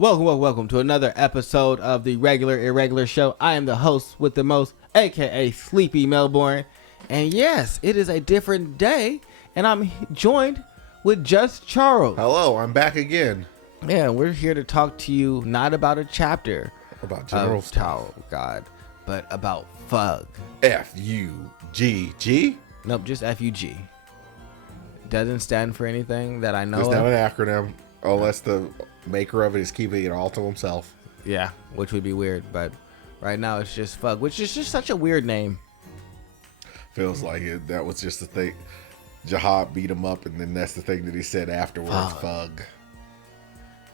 Welcome to another episode of the Irregular show. I am the host with the most, aka Sleepy Melbourne. And yes, it is a different day, and I'm joined with Just Charles. Hello, I'm back again. Yeah, we're here to talk to you not about a chapter About general stuff. Tower of God, but about FUG. F-U-G-G? Nope, just F-U-G. Doesn't stand for anything that I know It's of. not an acronym, unless the maker of it is keeping it all to himself. Yeah, which would be weird, but right now it's just FUG, which is just such a weird name. Feels like it. That was just the thing. Jihad beat him up, and then that's the thing that he said afterwards. FUG.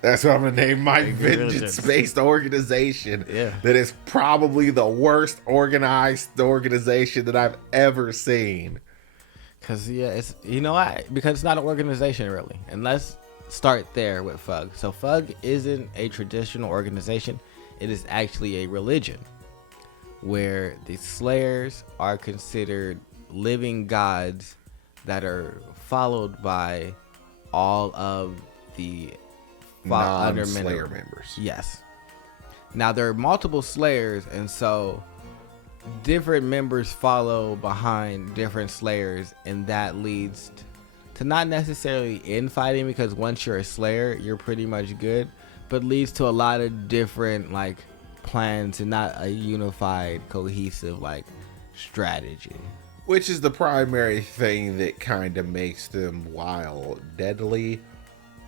That's what I'm going to name my vengeance-based organization. Yeah. That is probably the worst organized organization that I've ever seen. Because, yeah, it's, you know why? Because it's not an organization, really. And let's start there with FUG. So FUG isn't a traditional organization. It is actually a religion where the Slayers are considered living gods that are followed by all of the non-Slayer members. Yes. Now, there are multiple Slayers, and so different members follow behind different Slayers, and that leads to not necessarily infighting, because once you're a Slayer, you're pretty much good, but leads to a lot of different like plans and not a unified, cohesive like strategy. Which is the primary thing that kind of makes them, while deadly,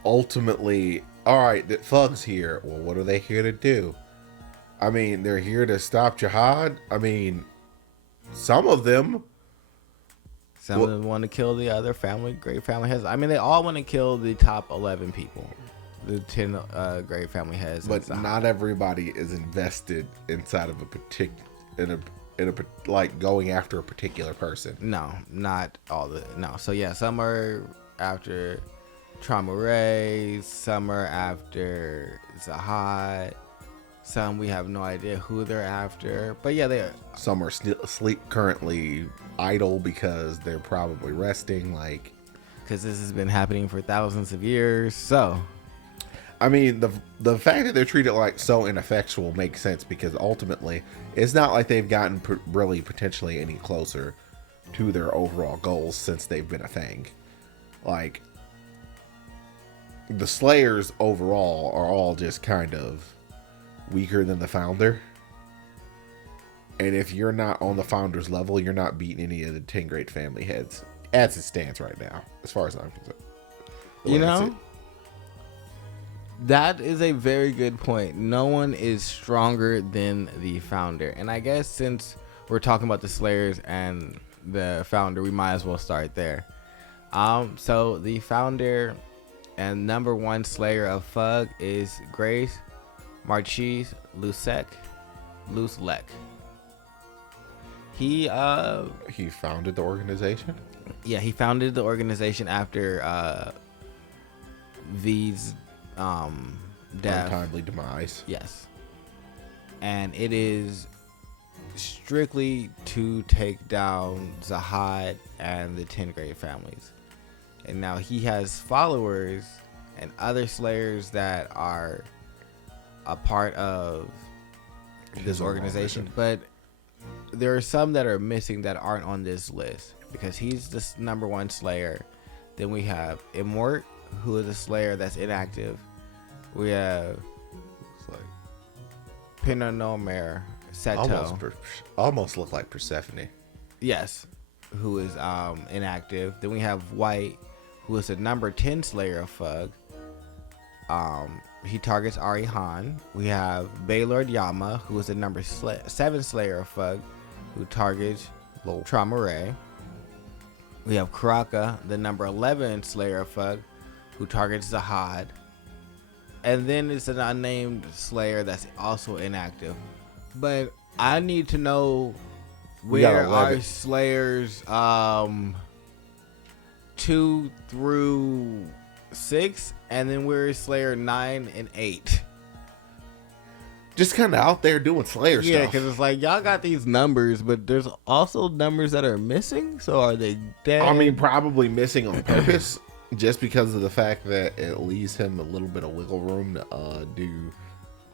ultimately, all right, that FUG's here. Well, what are they here to do? I mean, they're here to stop Jihad. I mean, some of them. Some of them want to kill the other great family heads. I mean, they all want to kill the top 11 people, the 10 great family heads. But not everybody is invested inside of a particular, like going after a particular person. No, not all no. So yeah, some are after Trauma Ray, some are after Zahad, some we have no idea who they're after, but yeah, they are. Some are currently idle because they're probably resting, like, because this has been happening for thousands of years. So I mean, the fact that they're treated like so ineffectual makes sense, because ultimately it's not like they've gotten really potentially any closer to their overall goals since they've been a thing. Like, the Slayers overall are all just kind of weaker than the Founder. And if you're not on the Founder's level, you're not beating any of the 10 great family heads as it stands right now, as far as I'm concerned. You know, that is a very good point. No one is stronger than the Founder. And I guess since we're talking about the Slayers and the Founder, we might as well start there. So the Founder and number one Slayer of FUG is Grace Marchese Lusek. He founded the organization? Yeah, he founded the organization after V's death. Untimely demise. Yes. And it is strictly to take down Zahad and the 10 great families. And now he has followers and other Slayers that are a part of his organization. But there are some that are missing that aren't on this list, because he's the number one Slayer. Then we have Immort, who is a Slayer that's inactive. We have Pinonomer Seto. Almost look like Persephone. Yes, who is inactive. Then we have White, who is the number 10 Slayer of FUG. He targets Ari Han. We have Baylord Yama, who is the number 7 Slayer of FUG, who targets Trauma Ray. We have Karaka, the number 11 Slayer of FUG, who targets Zahad. And then it's an unnamed Slayer that's also inactive. But I need to know where are Slayers 2 through 6, and then where is Slayer 9 and 8? Just kind of out there doing Slayer stuff. Yeah, because it's like, y'all got these numbers, but there's also numbers that are missing. So are they dead? I mean, probably missing on purpose. just because of the fact that it leaves him a little bit of wiggle room to do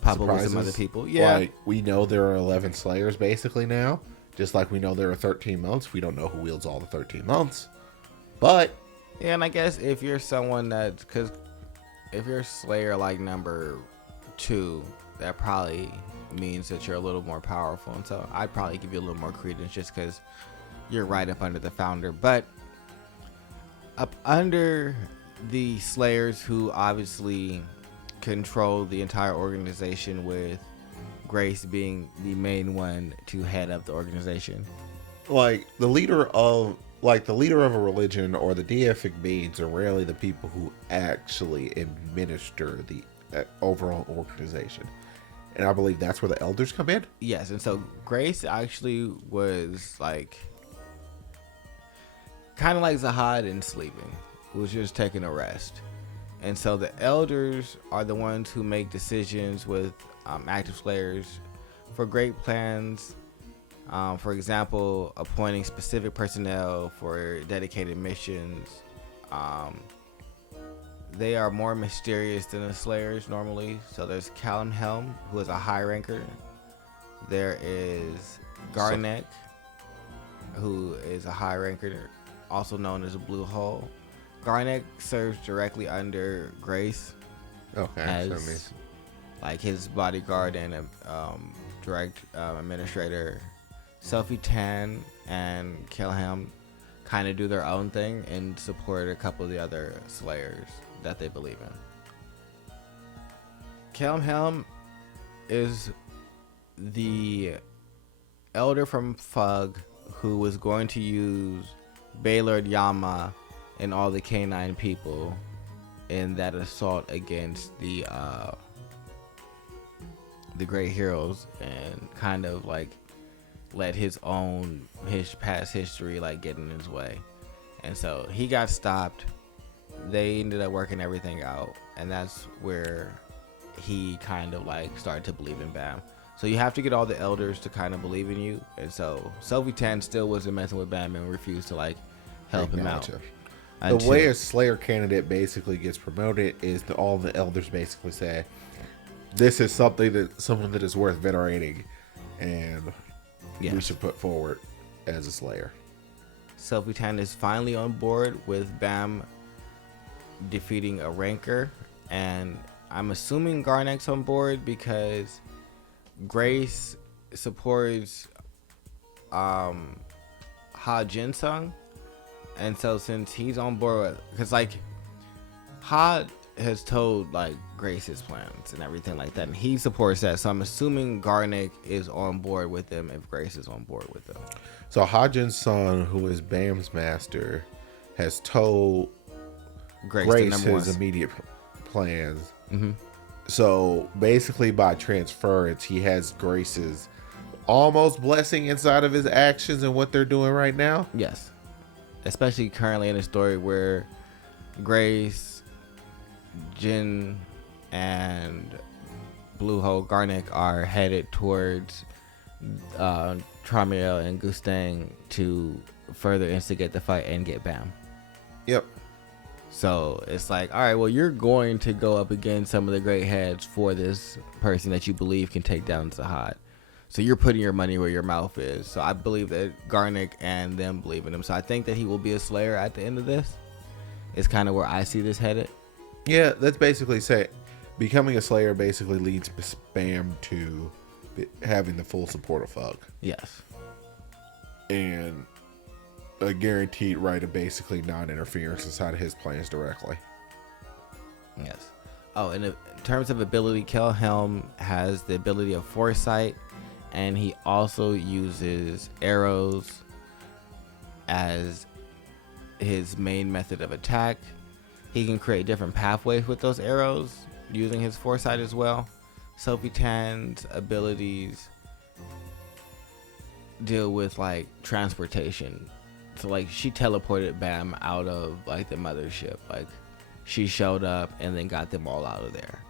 Pop up with surprises. some other people. Yeah. Like, we know there are 11 Slayers basically now. Just like we know there are 13 months. We don't know who wields all the 13 months. But Yeah, and I guess if you're someone that's, because if you're Slayer like number 2, that probably means that you're a little more powerful. And so I'd probably give you a little more credence just because you're right up under the founder. But up under the Slayers, who obviously control the entire organization, with Grace being the main one to head up the organization. like the leader of a religion or the deific beings are rarely the people who actually administer the overall organization. And I believe that's where the elders come in. Yes, and so Grace actually was like kind of like Zahad in sleeping, who was just taking a rest. And so the elders are the ones who make decisions with active Slayers for great plans. For example, appointing specific personnel for dedicated missions. They are more mysterious than the Slayers normally. So there's Callum Helm, who is a high ranker. There is Garnek, who is a high ranker, also known as a Blue Hole. Garnek serves directly under Grace Okay, as like his bodyguard and direct administrator. Sophie Tan and Kelham kind of do their own thing and support a couple of the other Slayers that they believe in. Kelham is the elder from Fug who was going to use Baylord Yama and all the K9 people in that assault against the great heroes, and kind of like let his past history like get in his way. And so he got stopped. They ended up working everything out, and that's where he kind of like started to believe in Bam. So you have to get all the elders to kind of believe in you. And so Sophie Tan still wasn't messing with Bam and refused to like help him out. The way a Slayer candidate basically gets promoted is that all the elders basically say, this is someone that is worth venerating, and we should put forward as a Slayer. Sophie Tan is finally on board with Bam defeating a ranker, and I'm assuming Garnek's on board because Grace supports Ha Jinsung. And so since he's on board, because like Ha has told like Grace's plans and everything like that, and he supports that. So I'm assuming Garnek is on board with them if Grace is on board with them. So Hajin's son, who is Bam's master, has told Grace his immediate plans. Mm-hmm. So basically, by transference, he has Grace's almost blessing inside of his actions and what they're doing right now. Yes. Especially currently in a story where Grace, Jin, and Blue Hole Garnek are headed towards Tramiel and Gustang to further instigate the fight and get Bam. Yep. So it's like, all right, well, you're going to go up against some of the great heads for this person that you believe can take down Zahad. So you're putting your money where your mouth is. So I believe that Garnek and them believe in him. So I think that he will be a Slayer at the end of this. Is kind of where I see this headed. Yeah, that's basically becoming a Slayer basically leads Spam to having the full support of Fug. Yes. And a guaranteed right of basically non-interference inside of his plans directly. Yes. Oh, and in terms of ability, Kelhelm has the ability of foresight, and he also uses arrows as his main method of attack. He can create different pathways with those arrows using his foresight as well. Sophie Tan's abilities deal with like transportation. So like she teleported Bam out of like the mothership. Like she showed up and then got them all out of there.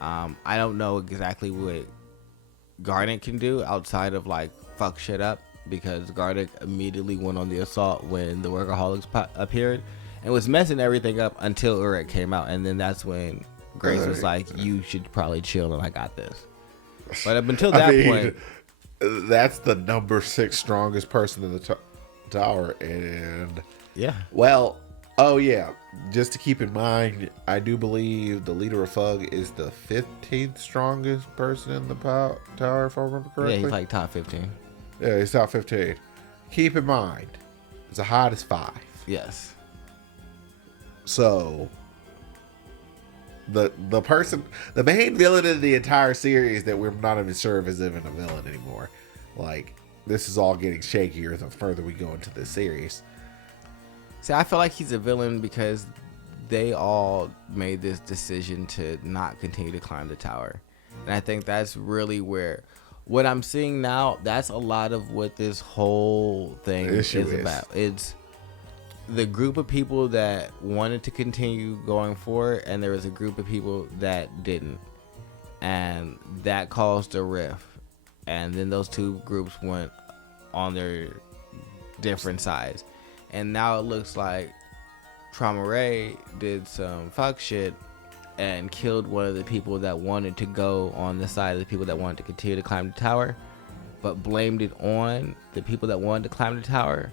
I don't know exactly what Garnet can do outside of like fuck shit up, because Garnet immediately went on the assault when the workaholics appeared, and was messing everything up until Urek came out, and then that's when Grace was like, "You should probably chill, and I got this." But up until that point, that's the number 6 strongest person in the tower, and yeah. Well, oh yeah. Just to keep in mind, I do believe the leader of Fug is the 15th strongest person in the tower, if I remember correctly. Yeah, he's like top 15. Yeah, he's top 15. Keep in mind, Zahad is 5. Yes. So the main villain of the entire series that we're not even sure if is even a villain anymore. Like, this is all getting shakier the further we go into this series. See, I feel like he's a villain because they all made this decision to not continue to climb the tower. And I think that's really where what I'm seeing now, that's a lot of what this whole thing is about. It's the group of people that wanted to continue going forward, and there was a group of people that didn't. And that caused a rift. And then those two groups went on their different sides. And now it looks like Trauma Ray did some fuck shit and killed one of the people that wanted to go on the side of the people that wanted to continue to climb the tower, but blamed it on the people that wanted to climb the tower,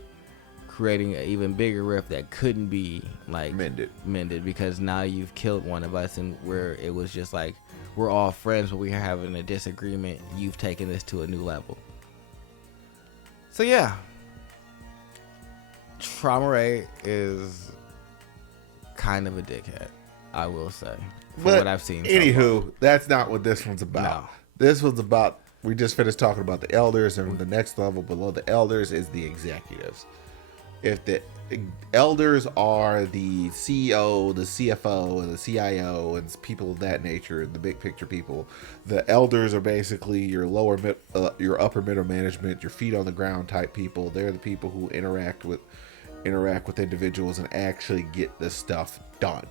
creating an even bigger rift that couldn't be like mended because now you've killed one of us, and where it was just like we're all friends but we're having a disagreement, you've taken this to a new level. So yeah, Trauma Ray is kind of a dickhead, I will say, from what I've seen. Anywho, that's not what this one's about. No. This one's about, we just finished talking about the elders, and the next level below the elders is the executives. If the elders are the CEO, the CFO, and the CIO, and people of that nature, the big picture people, the elders are basically your your upper middle management, your feet on the ground type people. They're the people who interact with individuals and actually get this stuff done.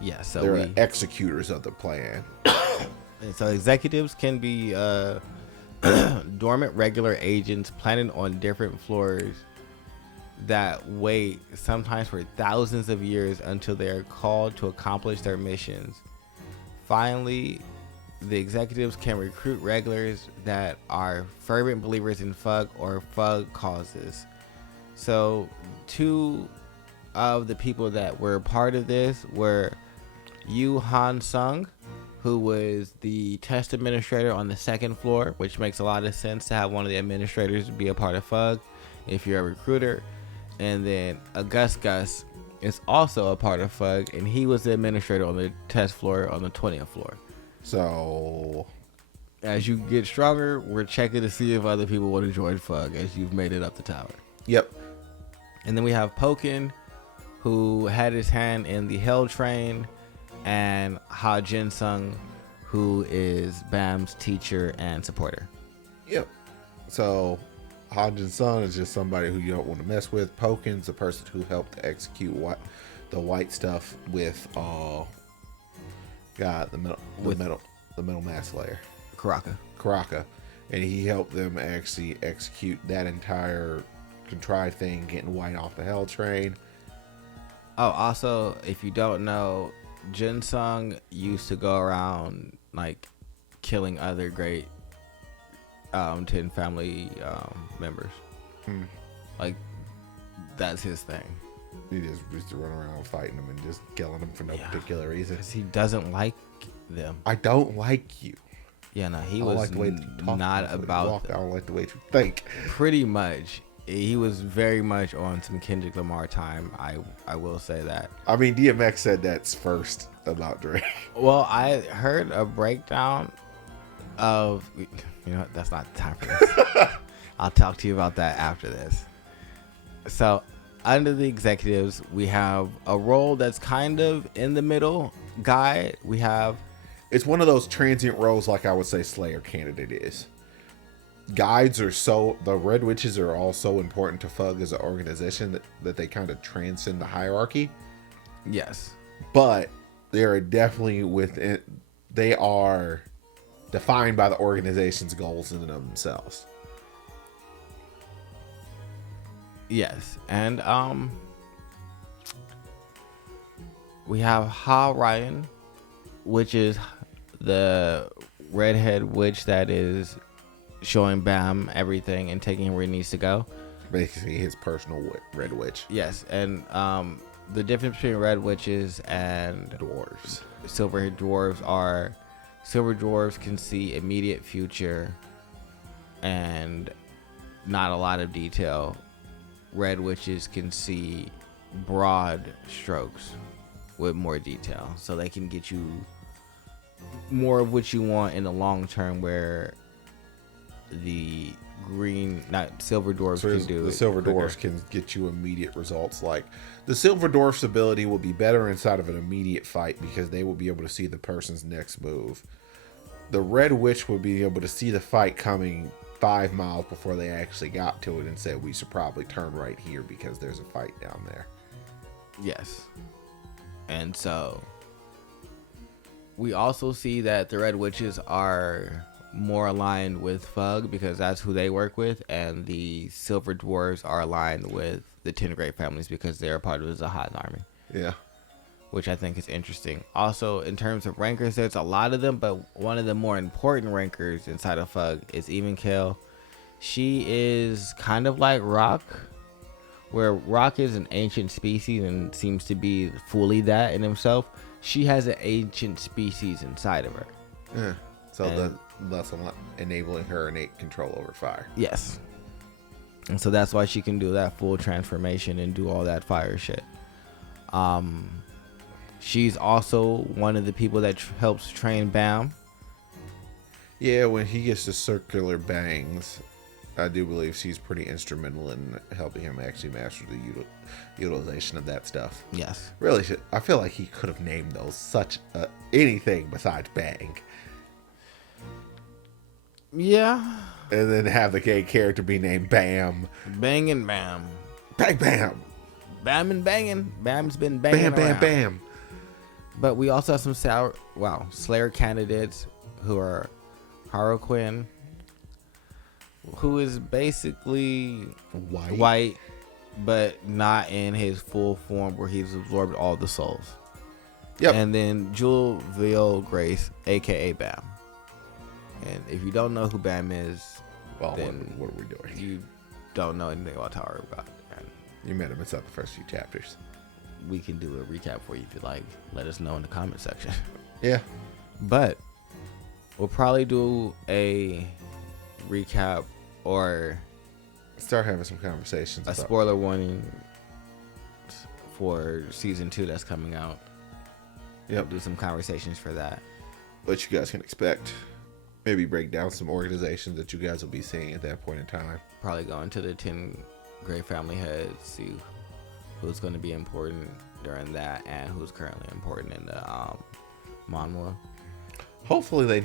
Yeah, so they're executors of the plan. And so executives can be dormant regular agents planted on different floors that wait sometimes for thousands of years until they are called to accomplish their missions. Finally, the executives can recruit regulars that are fervent believers in Fug or Fug causes. So 2 of the people that were part of this were Yu Han Sung, who was the test administrator on the 2nd floor, which makes a lot of sense to have one of the administrators be a part of Fug if you're a recruiter. And then August Gus is also a part of Fug, and he was the administrator on the test floor on the 20th floor. So as you get stronger, we're checking to see if other people want to join Fug as you've made it up the tower. Yep. And then we have Pokin, who had his hand in the Hell Train, and Ha Jin Sung, who is Bam's teacher and supporter. Yep. So Ha Jin Sung is just somebody who you don't want to mess with. Pokin's the person who helped execute the white stuff with the middle mass layer. Karaka. And he helped them actually execute that entire contrived thing, getting white off the Hell Train. Oh, also, if you don't know, Jin Sung used to go around like killing other great Tin family members. Like, that's his thing. He just used to run around fighting them and just killing them for no particular reason. Because he doesn't like them. I don't like you. Yeah, no, he was not about I don't like the way you think. Pretty much. He was very much on some Kendrick Lamar time. I will say that. I mean, DMX said that's first about Drake. Well, I heard a breakdown of... You know what? That's not the time for this. I'll talk to you about that after this. So, under the executives, we have a role that's kind of in the middle. Guy, we have... It's one of those transient roles like I would say Slayer Candidate is. Guides are the Red Witches are all so important to Fug as an organization that they kind of transcend the hierarchy. Yes. But they are definitely they are defined by the organization's goals in and of themselves. Yes. And We have Ha Ryan, which is the redhead witch that is showing Bam everything and taking him where he needs to go. Basically, his personal red witch. Yes, and the difference between red witches and Dwarves. silver dwarves are silver dwarves can see immediate future and not a lot of detail. Red witches can see broad strokes with more detail, so they can get you more of what you want in the long term, where the silver dwarfs can do the it silver quicker. dwarfs can get you immediate results. Like the silver dwarf's ability will be better inside of an immediate fight because they will be able to see the person's next move. The red witch will be able to see the fight coming 5 miles before they actually got to it and said, we should probably turn right here because there's a fight down there. Yes. And so we also see that the red witches are more aligned with Fug because that's who they work with, and the silver dwarves are aligned with the 10 great families because they're a part of the Zahad army. Yeah. Which I think is interesting. Also, in terms of rankers, there's a lot of them, but one of the more important rankers inside of Fug is Evenkill. She is kind of like Rock, where Rock is an ancient species and seems to be fully that in himself. She has an ancient species inside of her. Yeah. So that's enabling her innate control over fire. Yes. And so that's why she can do that full transformation and do all that fire shit. She's also one of the people that helps train Bam. Yeah, when he gets the circular bangs, I do believe she's pretty instrumental in helping him actually master the utilization of that stuff. Yes. Really, I feel like he could have named those anything besides Bang. Yeah. And then have the gay character be named Bam. Bang and Bam. Bang, bam. Bam and banging. Bam's been banging Bam, bam, around. bam. But we also have some Slayer candidates who are Harlequin, who is basically white, but not in his full form where he's absorbed all the souls. Yep. And then Jewel Veil Grace, aka Bam. And if you don't know who Bam is, well, then what are we doing? You don't know anything about Tower of God. And you met him inside the first few chapters. We can do a recap for you if you like. Let us know in the comment section. Yeah. But we'll probably do a recap or start having some conversations. A spoiler warning for season 2 that's coming out. Yep. We'll do some conversations for that. What you guys can expect. Maybe break down some organizations that you guys will be seeing at that point in time. Probably go into the 10 great family heads, see who's going to be important during that and who's currently important in the manhwa. Hopefully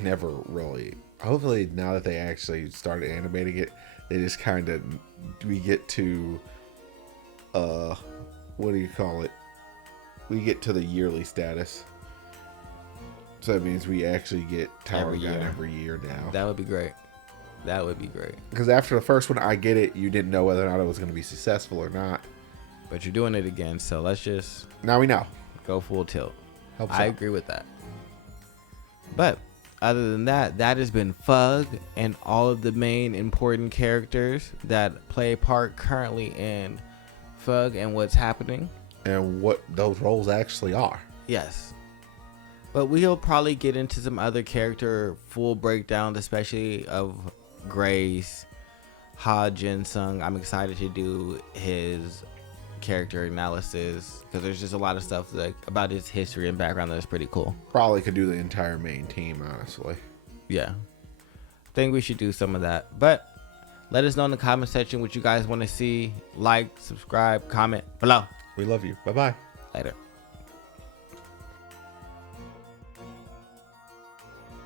now that they actually started animating it, they just kind of, we get to what do you call it, we get to the yearly status. So that means we actually get Tower of God every year now. That would be great. That would be great. Because after the first one, I get it, you didn't know whether or not it was going to be successful or not. But you're doing it again, so let's just... Now we know. Go full tilt. I agree with that. But other than that, that has been Fug and all of the main important characters that play a part currently in Fug and what's happening. And what those roles actually are. Yes. But we'll probably get into some other character full breakdowns, especially of Grace, Ha Jin Sung. I'm excited to do his character analysis because there's just a lot of stuff like about his history and background that's pretty cool. Probably could do the entire main team, honestly. Yeah. I think we should do some of that. But let us know in the comment section what you guys want to see. Like, subscribe, comment below. We love you. Bye-bye. Later.